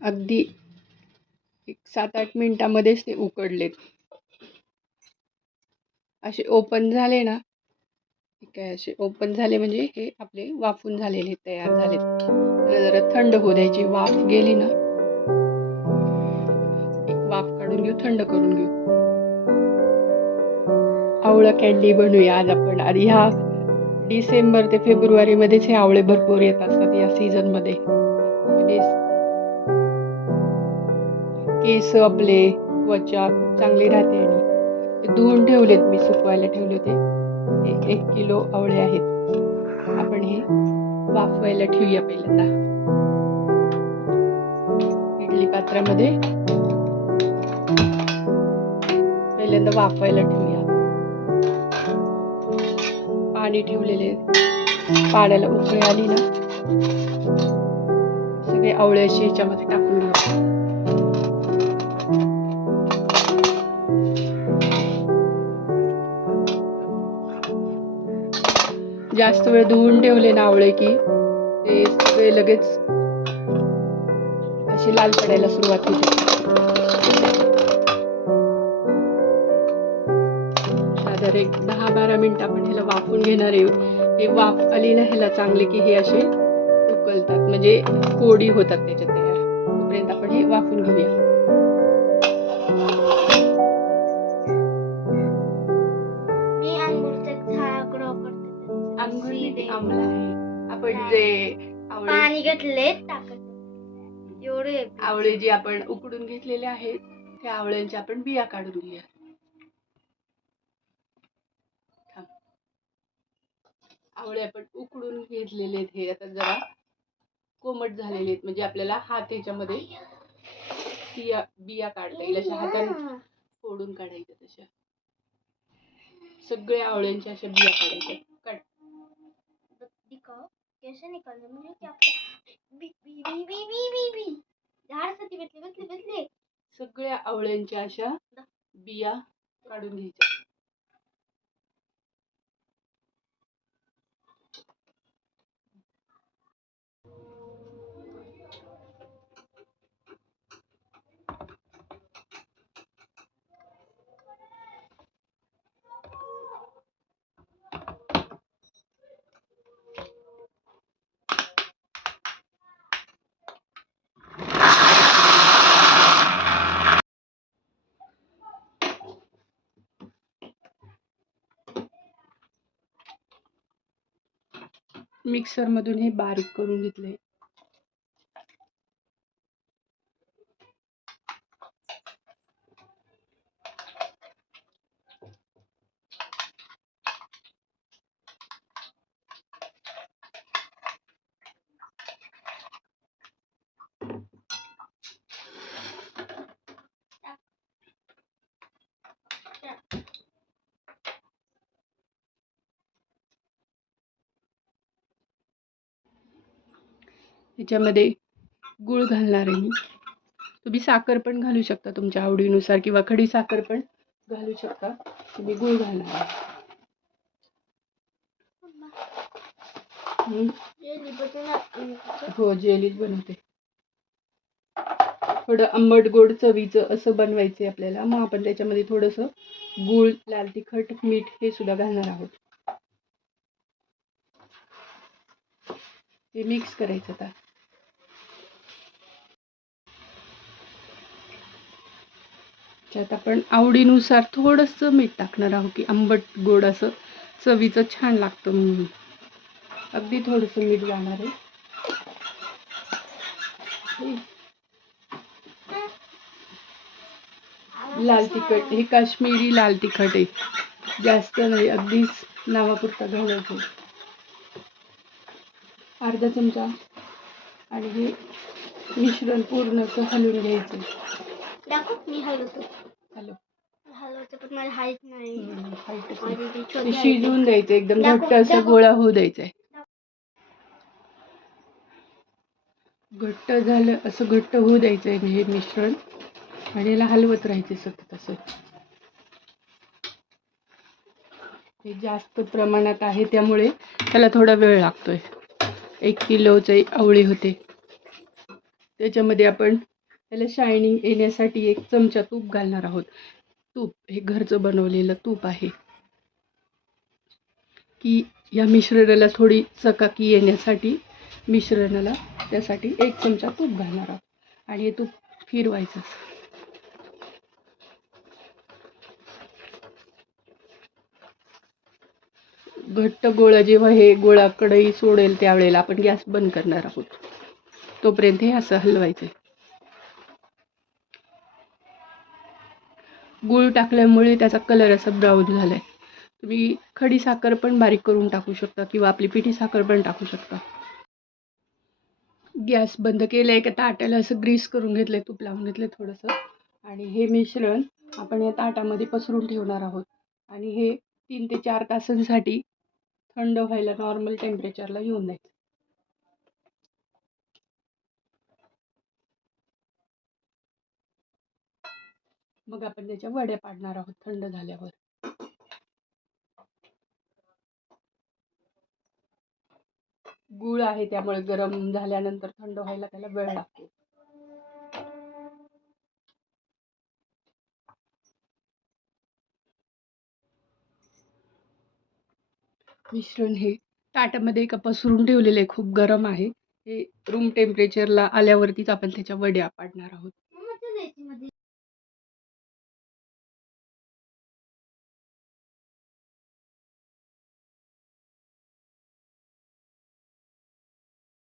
अगदी एक सात आठ मिनिटामध्येच ते उकडलेत. असे ओपन झाले ना ठीक आहे असे ओपन झाले म्हणजे हे आपले वाफून झालेले तयार झालेत. जरा थंड होऊ द्यायची वाफ गेली ना एक वाफ काढून घेऊ थंड करून घेऊ. आवळा कॅन्डी बनवूया आज आपण. आणि ह्या डिसेंबर ते फेब्रुवारीमध्येच हे आवळे भरपूर येत असतात या सीझनमध्ये केस आपले त्वचा चांगली राहते आणि धुवून ठेवलेत मी सुकवायला ठेवले होते. हे एक किलो आवळे आहेत. आपण हे वाफवायला ठेवूया पहिल्यांदा. इडली पात्रामध्ये. पहिल्यांदा वाफवायला ठेवूया. पाणी ठेवलेले. पाण्याला उकळी आली ना सगळे आवळे असे याच्यामध्ये टाकून जास्त वेळ धुवून ठेवले ना आवळे की ते सगळे लगेच अशी लाल पडायला सुरुवात होते. साधारण एक दहा बारा मिनिट आपण ह्याला वाफून घेणार आहे. हे वाफ आली ना ह्याला चांगले की हे असे उकलतात म्हणजे कोडी होतात त्याच्यात तयार. तोपर्यंत आपण हे वाफून घेऊया. आहे. आपण जे आवळे पाणी घेतले टाकत एवढे आवळे जे आपण उकडून घेतलेले आहेत त्या आवळ्यांच्या आपण बिया काढून घेऊया. आवळे आपण उकडून घेतलेले आहेत हे. आता जरा कोमट झालेले आहेत. म्हणजे आपल्याला हात ह्याच्यामध्ये बिया बिया काढता येईल. अशा हाताने फोडून काढायच्या तशा. सगळ्या आवळ्यांच्या अशा बिया काढायच्या. दिखाओ कैसे निकालने मुझे क्या बी बी बी बी बी बी बी झाडसाठी बसले बसले बसले सगळ्या आवळ्यांच्या अशा बिया काढून घ्यायच्या. मिक्सरमधून हे बारीक करून घेतले त्याच्यामध्ये गूळ घालणार आहे मी. तुम्ही साखर पण घालू शकता तुमच्या आवडीनुसार किंवा खडी साखर पण घालू शकता. तुम्ही गूळ घालणार आहे. जेली हो जेलीच बनवते. थोडं आंबट गोड चवीचं असं बनवायचं आहे आपल्याला. मग आपण त्याच्यामध्ये थोडंसं गूळ लाल तिखट मीठ हे सुद्धा घालणार आहोत. हे मिक्स करायचं आता. त्यात आपण आवडीनुसार थोडंसं मीठ टाकणार आहोत की आंबट गोड असं चवीचं छान लागतं म्हणून. अगदी थोडंसं मीठ जाणार आहे. लाल तिखट हे काश्मीरी लाल तिखट आहे. जास्त नाही अगदीच नावापुरता घालायचं अर्धा चमचा. आणि हे मिश्रण पूर्ण हलवून घ्यायचं दाखव मी हलवतो हॅलो हलवतो पण मला हाईट नाही ते माझी ती छोटी height शिजवून द्यायचं एकदम दाखव, घट्ट असा दाखव. गोळा होऊ द्यायचा घट्ट झालं असं घट्ट होऊ द्यायचं आहे हे मिश्रण आणि याला हलवत राहायचे सतत असं हे जास्त प्रमाणात आहे त्यामुळे त्याला थोडा वेळ लागतोय। एक किलोचे आवळी होते। त्याच्यामध्ये आपण त्याला शायनिंग येण्यासाठी एक चमचा तूप घालणार आहोत. तूप हे घरचं बनवलेलं तूप आहे. की या मिश्रणाला थोडी चकाकी येण्यासाठी मिश्रणाला त्यासाठी एक चमचा तूप घालणार आहोत. आणि हे तूप फिरवायचं घट्ट गोळा जेव्हा हे गोळा कढई सोडेल त्यावेळेला आपण गॅस बंद करणार आहोत. तोपर्यंत हे असं हलवायचं आहे गूळ टाकल्यामुळे त्याचा कलर असा ब्राऊन झालाय. तुम्ही खडी साखर पण बारीक करून टाकू शकता किंवा आपली पिठी साखर पण टाकू शकता. गॅस बंद केलं आहे का ताटाला असं ग्रीस करून घेतलंय तूप लावून घेतलं थोडंसं. आणि हे मिश्रण आपण या ताटामध्ये पसरून ठेवणार आहोत. आणि हे तीन ते चार तासांसाठी थंड व्हायला नॉर्मल टेम्परेचरला येऊन द्यायचं मग आपण त्याच्या वड्या पाडणार आहोत थंड झाल्यावर. गुळ आहे त्यामुळे गरम झाल्यानंतर थंड व्हायला त्याला वेळ लागतो. मिश्रण हे ताटामध्ये एका पसरून ठेवलेले खूप गरम आहे. हे रूम टेम्परेचरला आल्यावरतीच आपण त्याच्या वड्या पाडणार आहोत.